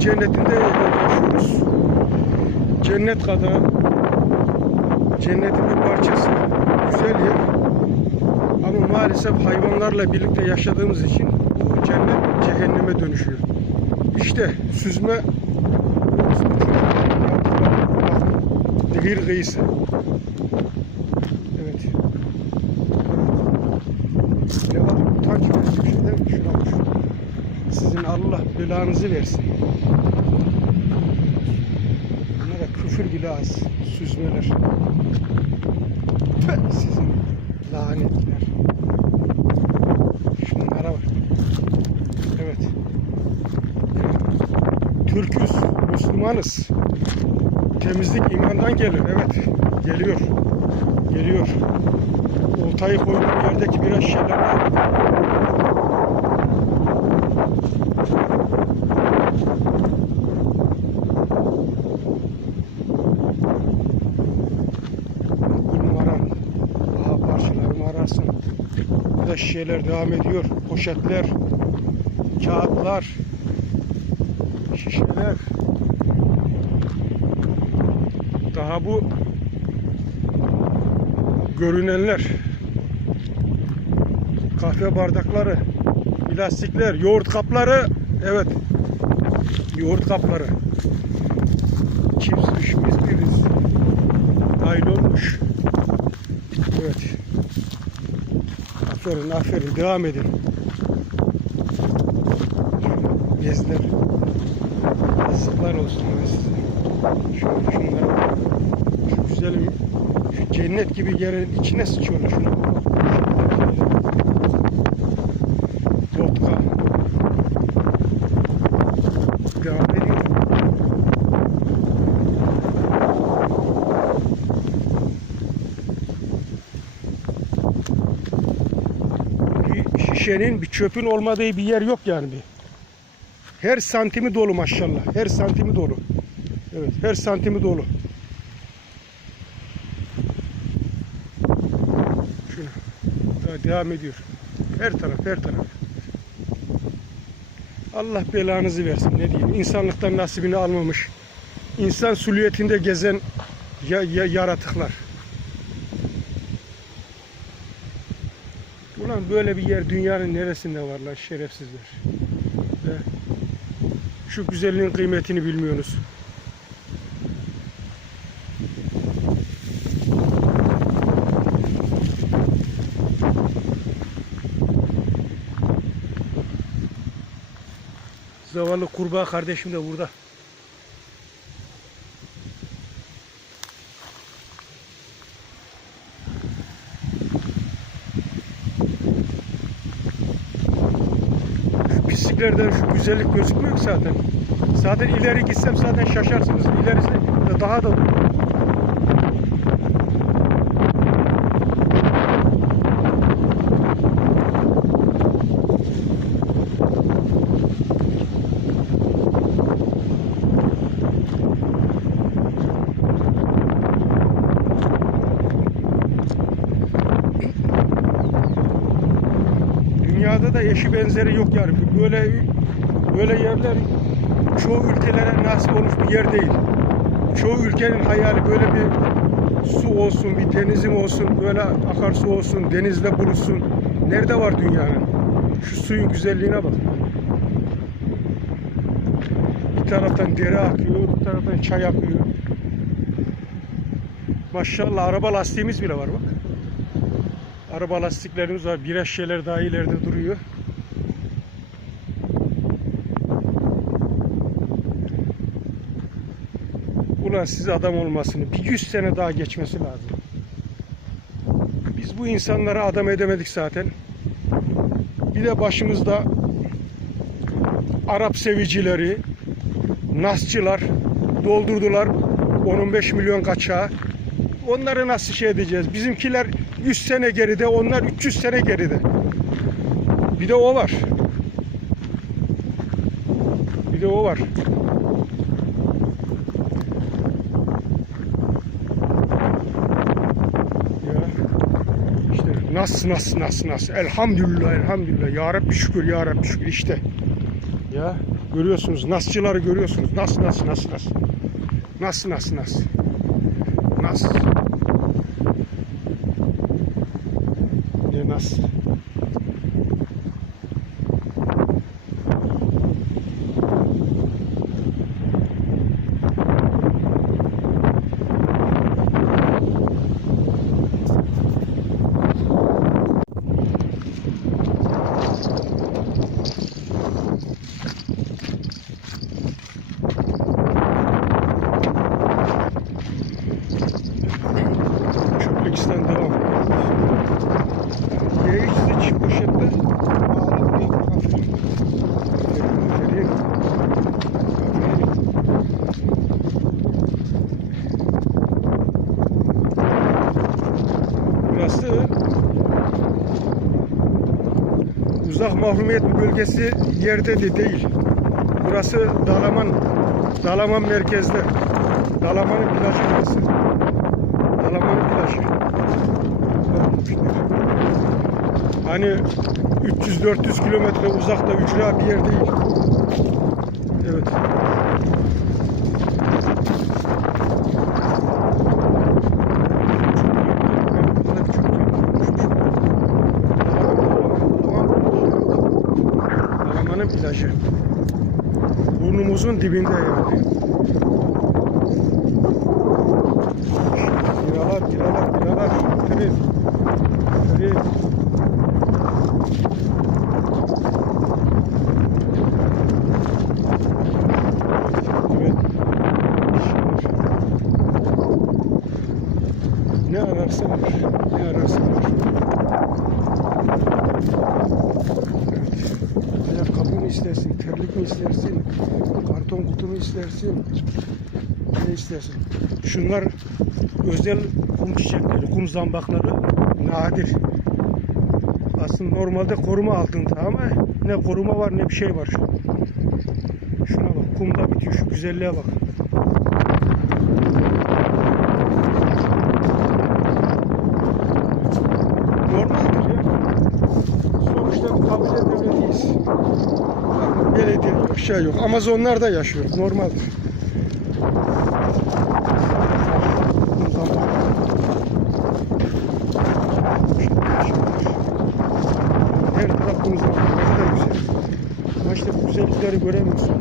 cennetinde yaşıyoruz. Cennet kadar cennetin bir parçası. Güzel yer. Ama maalesef hayvanlarla birlikte yaşadığımız için bu cennet cehenneme dönüşüyor. İşte süzme Dihir kıyısı. Evet. Evet. Ne kadar utanç verici bir şey değil mi? Şuna bak. Sizin Allah belanızı versin. Bunlara küfür bile. Süzmeler. Tüh, sizin lanetler. Şunlara bak. Evet. Türküz, Müslümanız. Temizlik imandan gelir. Evet. Geliyor. Geliyor. Oltayı koyduğum yerdeki biraz şeyler Şişeler devam ediyor. Poşetler, kağıtlar, şişeler. Daha bu görünenler. Kahve bardakları, plastikler, yoğurt kapları. Evet. Yoğurt kapları. Çips düşmüş biriz. Naylonmuş. Evet. Aferin aferin devam edin. Gezler. Yazıklar olsun size. Şu, şunlara. Şu güzelim şu cennet gibi yerin içine sıçıyorlar şuna. Vodka. Devam ediyor. Bir şişenin, bir çöpün olmadığı bir yer yok yani bir. Her santimi dolu maşallah. Her santimi dolu. Evet, her santimi dolu. Şunu. Daha devam ediyor. Her taraf, her taraf. Allah belanızı versin ne diyeyim. İnsanlıktan nasibini almamış. İnsan suliyetinde gezen ya, ya- yaratıklar. Ulan böyle bir yer dünyanın neresinde var lan şerefsizler. He. Şu güzelliğin kıymetini bilmiyorsunuz. Zavallı kurbağa kardeşim de burada. Pisliklerden şu güzellik gözükmüyor ki zaten. Zaten ileri gitsem zaten şaşarsınız. İlerisi daha da Da eşi benzeri yok yani. Böyle böyle yerler çoğu ülkelere nasip olmuş bir yer değil. Çoğu ülkenin hayali böyle bir su olsun, bir denizim olsun, böyle akarsu olsun, denizle buluşsun. Nerede var dünyanın? Şu suyun güzelliğine bak. Bir taraftan dere akıyor, bir taraftan çay akıyor. Maşallah araba lastiğimiz bile var bak. Araba lastiklerimiz var. Biraz şeyler daha ileride duruyor. Ulan siz adam olmasını bir yüz sene daha geçmesi lazım. Biz bu insanlara adam edemedik zaten. Bir de başımızda Arap sevicileri, Nasçılar doldurdular 10-15 milyon kaçağı. Onları nasıl şey edeceğiz? Bizimkiler 100 sene geride, onlar 300 sene geride. Bir de o var. Bir de o var. Ya işte nasıl nasıl nasıl nasıl elhamdülillah elhamdülillah ya Rabbi şükür ya Rabbi şükür işte ya Görüyorsunuz. Nasçıları görüyorsunuz. Nasıl nasıl nasıl nasıl. Nasıl nasıl nasıl. Nasıl. Ne nasıl. Çöplük işten devam. Yayık size çift poşetle bağlı buraya bak aferin. Aferin, aferin. Aferin. Burası uzak mahrumiyet bölgesi yerde de değil. Burası Dalaman, Dalaman merkezde. Dalaman'ın plajı burası. Dalaman'ın plajı. Hani 300-400 kilometre uzakta ücra bir yer değil. Evet. Plajı. Burnumuzun dibinde yani. Biralar, biralar. Aferin. Aferin. Evet. Ne ararsan var. Ne ararsan var. İstersin, terlik mi istersin, karton kutu mu istersin, ne istersin? Şunlar özel kum çiçekleri, kum zambakları nadir. Aslında normalde koruma altında ama ne koruma var ne bir şey var şu. Şuna bak, kumda bitiyor şu güzelliğe bak. Normaldir ya. Sonuçta bir kabile devletiyiz. Belediye yok, şey yok. Amazonlar da yaşıyor. Normaldir. Her taraf kumuz var. Ne kadar güzel. Ama işte bu güzellikleri göremiyorsun.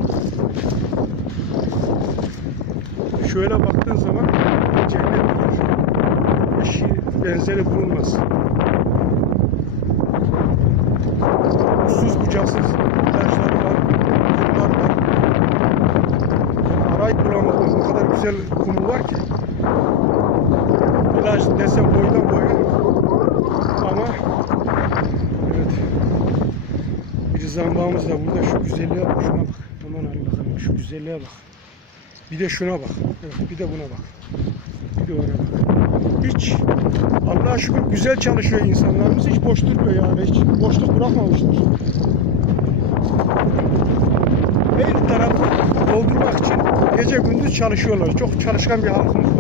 Şöyle baktığın zaman cennet var. Eşi benzeri bulunmaz. Uçsuz bucaksız plajlar var, kumlar var. Yani arayıp bulamadığım o kadar güzel kumu var ki. Plaj desem boydan boya. Ama evet. Bir zambağımız da burada şu güzelliğe bak şuna bak. Aman Allah'ım şu güzelliğe bak. Bir de şuna bak. Evet bir de buna bak. Bir de ona bak. Hiç Allah'a şükür güzel çalışıyor insanlarımız. Hiç boş durmuyor yani. Hiç boşluk bırakmamışlar. Her tarafı doldurmak için gece gündüz çalışıyorlar. Çok çalışkan bir halkımız var.